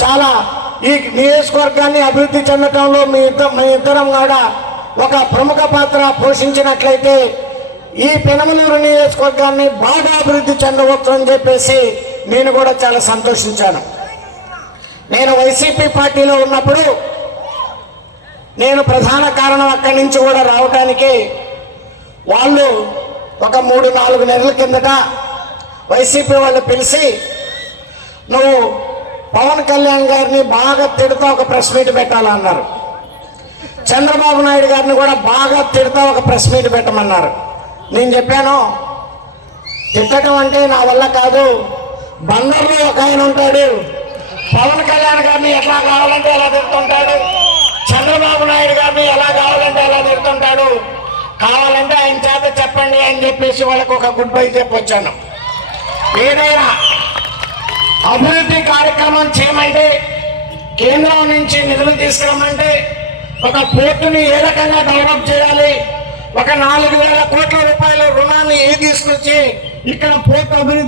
చాలా ఈ నియోజకవర్గాన్ని అభివృద్ధి చెందడంలో మీ ఇద్దరం కూడా ఒక ప్రముఖ పాత్ర పోషించినట్లయితే ఈ పెనమలూరు నియోజకవర్గాన్ని బాగా అభివృద్ధి చెందవచ్చు అని చెప్పేసి నేను కూడా చాలా సంతోషించాను. నేను వైసీపీ పార్టీలో ఉన్నప్పుడు నేను ప్రధాన కారణం అక్కడి నుంచి కూడా రావడానికి వాళ్ళు ఒక 3-4 నెలల కిందట వైసీపీ వాళ్ళు పిలిచి నువ్వు పవన్ కళ్యాణ్ గారిని బాగా తిడుతూ ఒక ప్రెస్ మీట్ పెట్టాలన్నారు. చంద్రబాబు నాయుడు గారిని కూడా బాగా తిడుతూ ఒక ప్రెస్ మీట్ పెట్టమన్నారు. నేను చెప్పాను, తిట్టడం అంటే నా వల్ల కాదు. బందర్లో ఒక ఆయన ఉంటాడు, పవన్ కళ్యాణ్ గారిని ఎట్లా కావాలంటే ఎలా తిడుతుంటాడు, చంద్రబాబు నాయుడు గారిని ఎలా కావాలంటే ఎలా తిడుతుంటాడు, కావాలంటే ఆయన చేత చెప్పండి అని చెప్పేసి వాళ్ళకు ఒక గుడ్ బై చెప్పొచ్చాను. ఏదైనా అభివృద్ధి కార్యక్రమం చేయమంటే, కేంద్రం నుంచి నిధులు తీసుకురామంటే, ఒక పోర్టుని ఏ రకంగా డెవలప్ చేయాలి, ఒక 4,000 కోట్ల రూపాయల రుణాన్ని తీసుకొచ్చి ఇక్కడ పోర్టు అభివృద్ధి